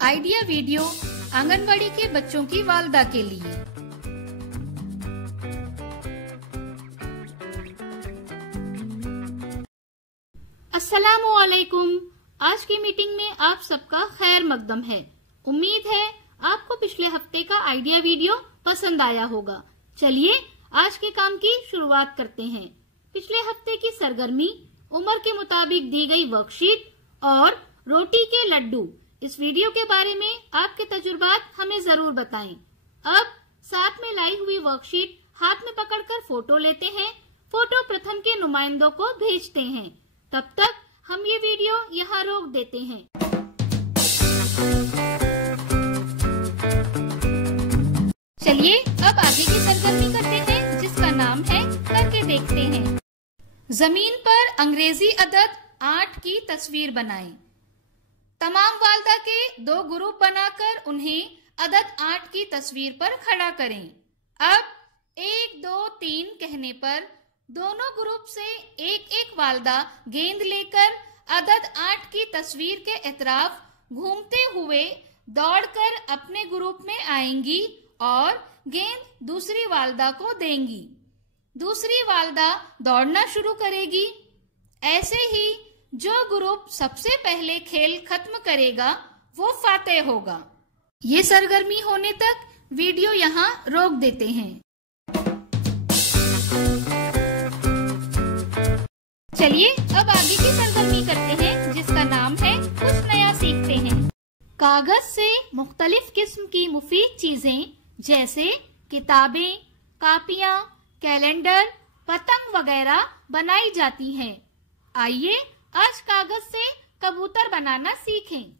Idea video anganwadi के बच्चों की वालदा के लिए। अस्सलामुअलैकुम। आज की मीटिंग में आप सबका खैर मकदम है। उम्मीद है आपको पिछले हफ्ते का आइडिया वीडियो पसंद आया होगा। चलिए आज के काम की शुरुआत करते हैं। पिछले हफ्ते की सरगर्मी, उम्र के मुताबिक दी गई वर्कशीट और रोटी के लड्डू, इस वीडियो के बारे में आपके तजुर्बात हमें जरूर बताएं। अब साथ में लाई हुई वर्कशीट हाथ में पकड़कर फोटो लेते हैं। फोटो प्रथम के नुमाइंदों को भेजते हैं। तब तक हम ये वीडियो यहाँ रोक देते हैं। चलिए अब आगे की सरगर्मी करते हैं, जिसका नाम है करके देखते हैं। जमीन पर अंग्रेजी अदद 8 की तस्वीर बनाएं। तमाम वालदा के 2 ग्रुप बनाकर उन्हें अदद 8 की तस्वीर पर खड़ा करें। अब 1, 2, 3 कहने पर दोनों ग्रुप से एक वालदा गेंद लेकर अदद 8 की तस्वीर के इतराफ घूमते हुए दौड़कर अपने ग्रुप में आएंगी और गेंद दूसरी वालदा को देंगी। दूसरी वालदा दौड़ना शुरू करेगी। ऐसे ही जो ग्रुप सबसे पहले खेल खत्म करेगा वो फातेह होगा। ये सरगर्मी होने तक वीडियो यहाँ रोक देते हैं। चलिए अब आगे की सरगर्मी करते हैं, जिसका नाम है कुछ नया सीखते हैं। कागज से मुख्तलिफ किस्म की मुफीद चीजें जैसे किताबें, कापियां, कैलेंडर, पतंग वगैरह बनाई जाती हैं। आइए आज कागज से कबूतर बनाना सीखें।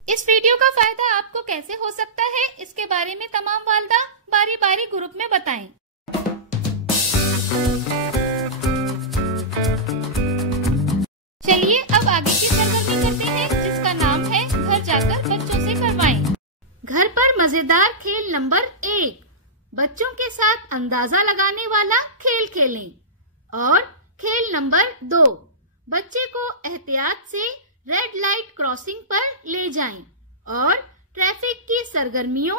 इस वीडियो का फायदा आपको कैसे हो सकता है, इसके बारे में तमाम वालदा बारी बारी ग्रुप में बताएं। चलिए अब आगे की सरगर्मी करते हैं, जिसका नाम है घर जाकर बच्चों से करवाएं। घर पर मजेदार खेल नंबर 1, बच्चों के साथ अंदाजा लगाने वाला खेल खेलें। और खेल नंबर 2, बच्चे को एहतियात से रेड लाइट क्रॉसिंग पर ले जाएं और ट्रैफिक की सरगर्मियों,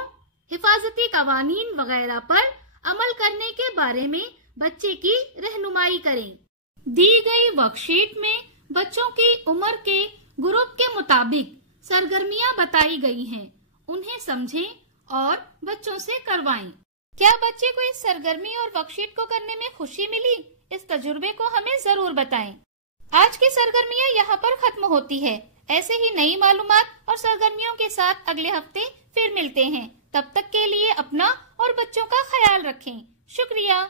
हिफाजती कवानीन वगैरह पर अमल करने के बारे में बच्चे की रहनुमाई करें। दी गई वर्कशीट में बच्चों की उम्र के ग्रुप के मुताबिक सरगर्मियां बताई गई हैं। उन्हें समझें और बच्चों से करवाएं। क्या बच्चे को इस सरगर्मी और वर्कशीट को करने में खुशी मिली? इस तजुर्बे को हमें जरूर बताएं। आज की सरगर्मियां यहाँ पर खत्म होती है। ऐसे ही नई मालूमात और सरगर्मियों के साथ अगले हफ्ते फिर मिलते हैं। तब तक के लिए अपना और बच्चों का ख्याल रखें। शुक्रिया।